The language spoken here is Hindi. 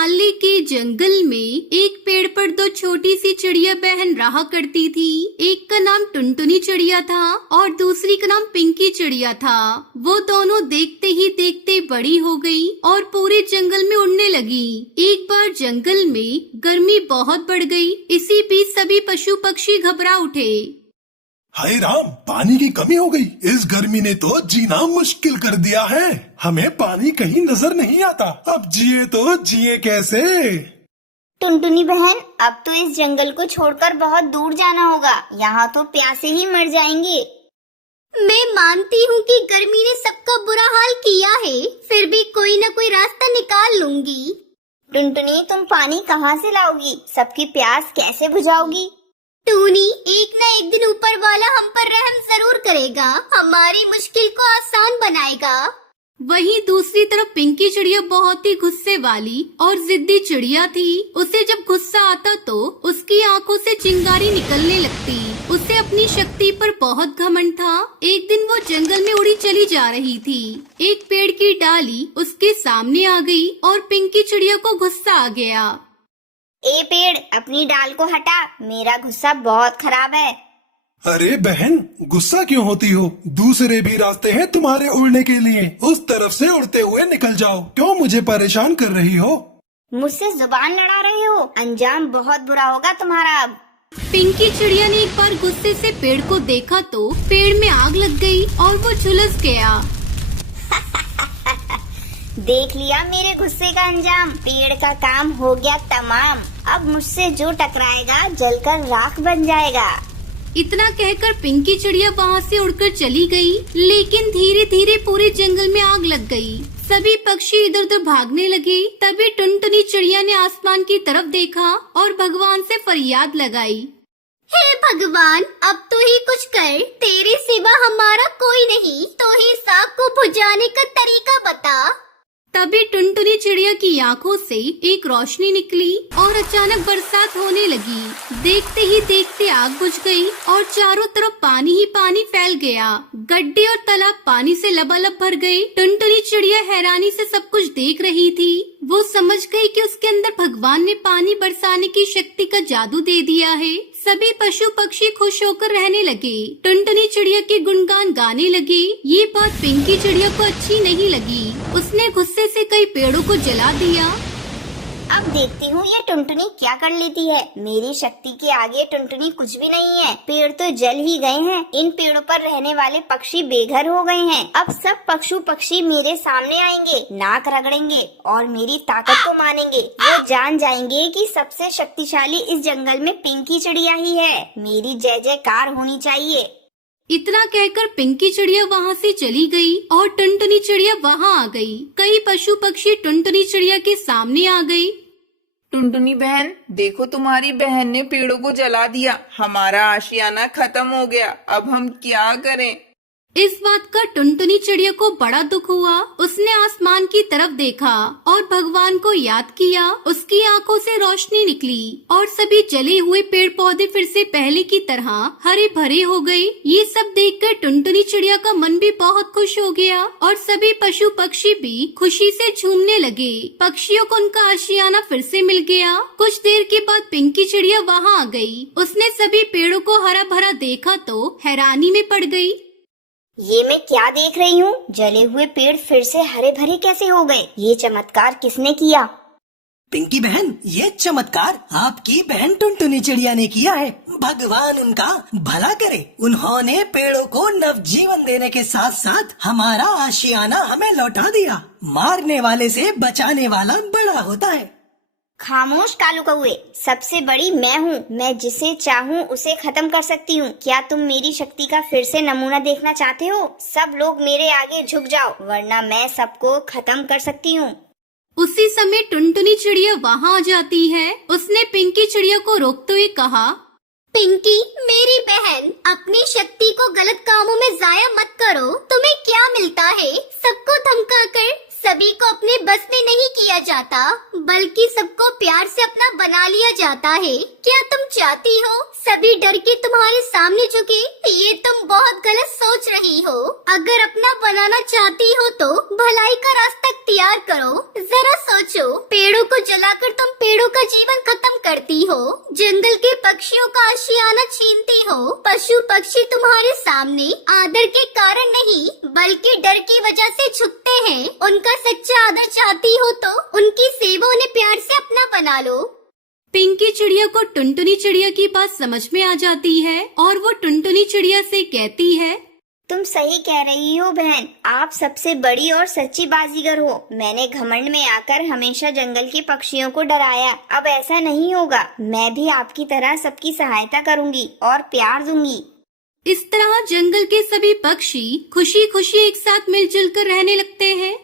हिमालय के जंगल में एक पेड़ पर दो छोटी सी चिड़िया बहन रहा करती थी। एक का नाम टुनटुनी चिड़िया था और दूसरी का नाम पिंकी चिड़िया था। वो दोनों देखते ही देखते बड़ी हो गई और पूरे जंगल में उड़ने लगी। एक बार जंगल में गर्मी बहुत बढ़ गई। इसी बीच सभी पशु पक्षी घबरा उठे। हाय राम, पानी की कमी हो गई। इस गर्मी ने तो जीना मुश्किल कर दिया है। हमें पानी कहीं नजर नहीं आता। अब जिए तो जिए कैसे? टुनटुनी बहन, अब तो इस जंगल को छोड़कर बहुत दूर जाना होगा। यहाँ तो प्यासे ही मर जाएंगे। मैं मानती हूँ कि गर्मी ने सबका बुरा हाल किया है, फिर भी कोई न कोई रास्ता निकाल लूंगी। टुनटुनी, तुम पानी कहाँ से लाओगी? सबकी प्यास कैसे बुझाओगी? टूनी, एक न एक दिन ऊपर वाला हम पर रहम जरूर करेगा, हमारी मुश्किल को आसान बनाएगा। वहीं दूसरी तरफ पिंकी चिड़िया बहुत ही गुस्से वाली और जिद्दी चिड़िया थी। उसे जब गुस्सा आता तो उसकी आंखों से चिंगारी निकलने लगती। उसे अपनी शक्ति पर बहुत घमंड था। एक दिन वो जंगल में उड़ी चली जा रही थी। एक पेड़ की डाली उसके सामने आ गई और पिंकी चिड़िया को गुस्सा आ गया। ए पेड़, अपनी डाल को हटा, मेरा गुस्सा बहुत खराब है। अरे बहन, गुस्सा क्यों होती हो? दूसरे भी रास्ते हैं तुम्हारे उड़ने के लिए। उस तरफ से उड़ते हुए निकल जाओ। क्यों मुझे परेशान कर रही हो? मुझसे जुबान लड़ा रहे हो, अंजाम बहुत बुरा होगा तुम्हारा अब। पिंकी चिड़िया ने एक बार गुस्से से पेड़ को देखा तो पेड़ में आग लग गई और वो झुलस गया। देख लिया मेरे गुस्से का अंजाम। पेड़ का काम हो गया तमाम। अब मुझसे जो टकराएगा जलकर राख बन जाएगा। इतना कहकर पिंकी चिड़िया वहाँ से उड़कर चली गई। लेकिन धीरे धीरे पूरे जंगल में आग लग गई। सभी पक्षी इधर उधर भागने लगे। तभी टुनटुनी चिड़िया ने आसमान की तरफ देखा और भगवान से फरियाद लगाई। हे भगवान, अब तू ही कुछ कर, तेरे सिवा हमारा कोई नहीं। तो ही आग को बुझाने का तरीका बता। तभी टुनटुनी चिड़िया की आंखों से एक रोशनी निकली और अचानक बरसात होने लगी। देखते ही देखते आग बुझ गई और चारों तरफ पानी ही पानी फैल गया। गड्ढे और तालाब पानी से लबालब भर गए। टुनटुनी चिड़िया हैरानी से सब कुछ देख रही थी। वो समझ गई कि उसके अंदर भगवान ने पानी बरसाने की शक्ति का जादू दे दिया है। सभी पशु पक्षी खुश होकर रहने लगे। टुनटुनी चिड़िया के गुणगान गाने लगे। ये बात पिंकी चिड़िया को अच्छी नहीं लगी। उसने गुस्से से कई पेड़ों को जला दिया। अब देखती हूँ ये टुनटुनी क्या कर लेती है। मेरी शक्ति के आगे टुनटुनी कुछ भी नहीं है। पेड़ तो जल ही गए हैं। इन पेड़ों पर रहने वाले पक्षी बेघर हो गए हैं। अब सब पशु पक्षी मेरे सामने आएंगे, नाक रगड़ेंगे और मेरी ताकत को मानेंगे। वो जान जाएंगे कि सबसे शक्तिशाली इस जंगल में पिंकी चिड़िया ही है। मेरी जय जयकार होनी चाहिए। इतना कहकर पिंकी चिड़िया वहाँ से चली गई और टुनटुनी चिड़िया वहाँ आ गई। कई पशु पक्षी टुनटुनी चिड़िया के सामने आ गई। टुनटुनी बहन, देखो तुम्हारी बहन ने पेड़ों को जला दिया। हमारा आशियाना खत्म हो गया। अब हम क्या करें? इस बात का टुनटुनी चिड़िया को बड़ा दुख हुआ। उसने आसमान की तरफ देखा और भगवान को याद किया। उसकी आंखों से रोशनी निकली और सभी जले हुए पेड़ पौधे फिर से पहले की तरह हरे भरे हो गए। ये सब देखकर टुनटुनी चिड़िया का मन भी बहुत खुश हो गया और सभी पशु पक्षी भी खुशी से झूमने लगे। पक्षियों को उनका आशियाना फिर से मिल गया। कुछ देर के बाद पिंकी चिड़िया वहाँ आ गई। उसने सभी पेड़ों को हरा भरा देखा तो हैरानी में पड़ गई। ये मैं क्या देख रही हूँ? जले हुए पेड़ फिर से हरे भरे कैसे हो गए? ये चमत्कार किसने किया? पिंकी बहन, ये चमत्कार आपकी बहन टुनटुनी चिड़िया ने किया है। भगवान उनका भला करे। उन्होंने पेड़ों को नवजीवन देने के साथ साथ हमारा आशियाना हमें लौटा दिया। मारने वाले से बचाने वाला बड़ा होता है। खामोश कालू कौए, सबसे बड़ी मैं हूँ। मैं जिसे चाहूँ उसे खत्म कर सकती हूँ। क्या तुम मेरी शक्ति का फिर से नमूना देखना चाहते हो? सब लोग मेरे आगे झुक जाओ, वरना मैं सबको खत्म कर सकती हूँ। उसी समय टुनटुनी चिड़िया वहाँ आ जाती है। उसने पिंकी चिड़िया को रोकते हुए कहा, पिंकी मेरी बहन, अपनी शक्ति को गलत कामों में जाया मत करो। तुम्हें क्या मिलता है? सबको धमका कर सभी को अपने बस में नहीं किया जाता। बल्कि सबको प्यार से अपना बना लिया जाता है। क्या तुम चाहती हो सभी डर के तुम्हारे सामने झुके? ये तुम बहुत गलत सोच रही हो। अगर अपना बनाना चाहती हो तो भलाई का रास्ता इख्तियार करो। जरा सोचो, पेड़ों को जलाकर तुम पेड़ों का जीवन खत्म करती हो, जंगल के पक्षियों का आशियाना छीनती हो। पशु पक्षी तुम्हारे सामने आदर के कारण नहीं बल्कि डर की वजह से झुकते हैं। उनका सच्चा आदर चाहती हो तो उनकी सेवा, उन्हें प्यार से अपना बना लो। पिंकी चिड़िया को टुनटुनी चिड़िया की बात समझ में आ जाती है और वो टुनटुनी चिड़िया से कहती है, तुम सही कह रही हो बहन, आप सबसे बड़ी और सच्ची बाजीगर हो। मैंने घमंड में आकर हमेशा जंगल के पक्षियों को डराया, अब ऐसा नहीं होगा। मैं भी आपकी तरह सबकी सहायता करूंगी और प्यार दूंगी। इस तरह जंगल के सभी पक्षी खुशी खुशी एक साथ मिलजुल कर रहने लगते हैं।